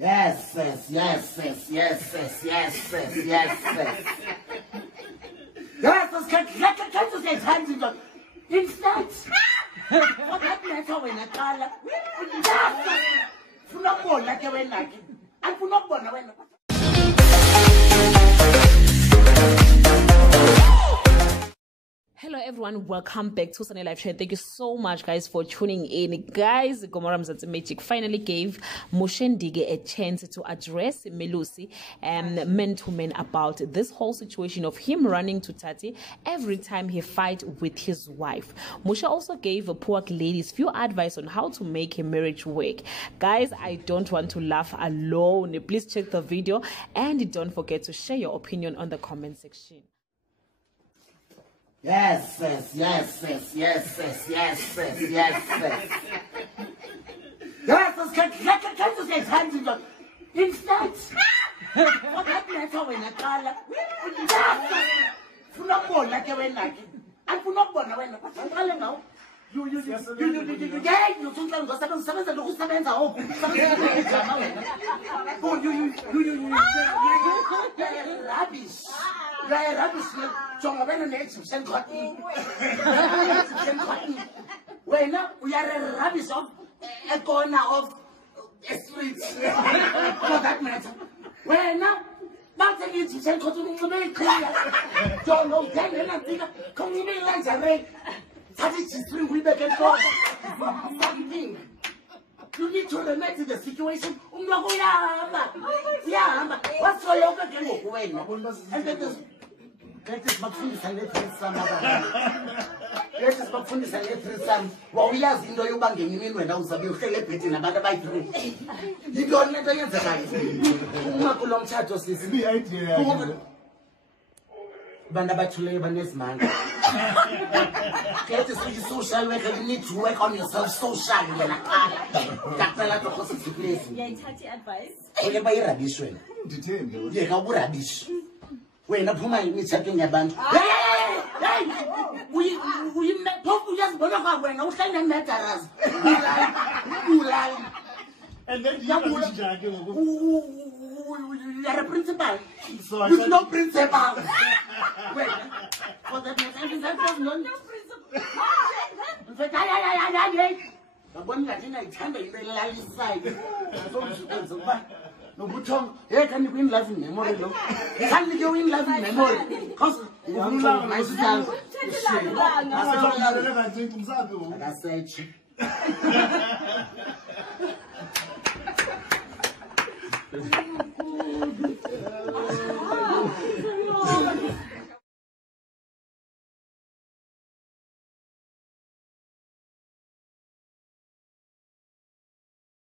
Yes. Yes, can't you say something? In fact, what happened when I call her? Hello everyone, welcome back to Sunny Live Show. Thank you so much guys for tuning in. Guys, Gomora MZANSI finally gave Moshe a chance to address Melusi man to man about this whole situation of him running to Tati every time he fight with his wife. Moshe also gave poor ladies few advice on how to make a marriage work. Guys, I don't want to laugh alone. Please check the video and don't forget to share your opinion on the comment section. Yes. Can't you say something? In fact, what happened when I call her? When we are a rubbish of a corner of a street. For that matter. When that's a Egyptian cotton to make clear. Don't know, then anything. Come to me like a red. That is true. We better go. You need to relate to the situation. Yeah, what's for your good? And then this. Let us not finish and let some other. Let us not finish and let some. Well, we are in the banking in when I was a bit celebrating about the bike. You don't let the answer. Not a long chat was this. The idea. Bandabatule Banes man. Get us with social work and you need to work on yourself socially. That's a lot of possibilities. Yeah, Tati advice. Everybody rubbish. Yeah, how rubbish. When I put my talking about we met just when I was kind of matters. And then you are a principal. So with no principal. Wait, for the principal. But when I can't be the light side, no, here can you win love in memory? Can you win love in memory? Because you love myself. I said,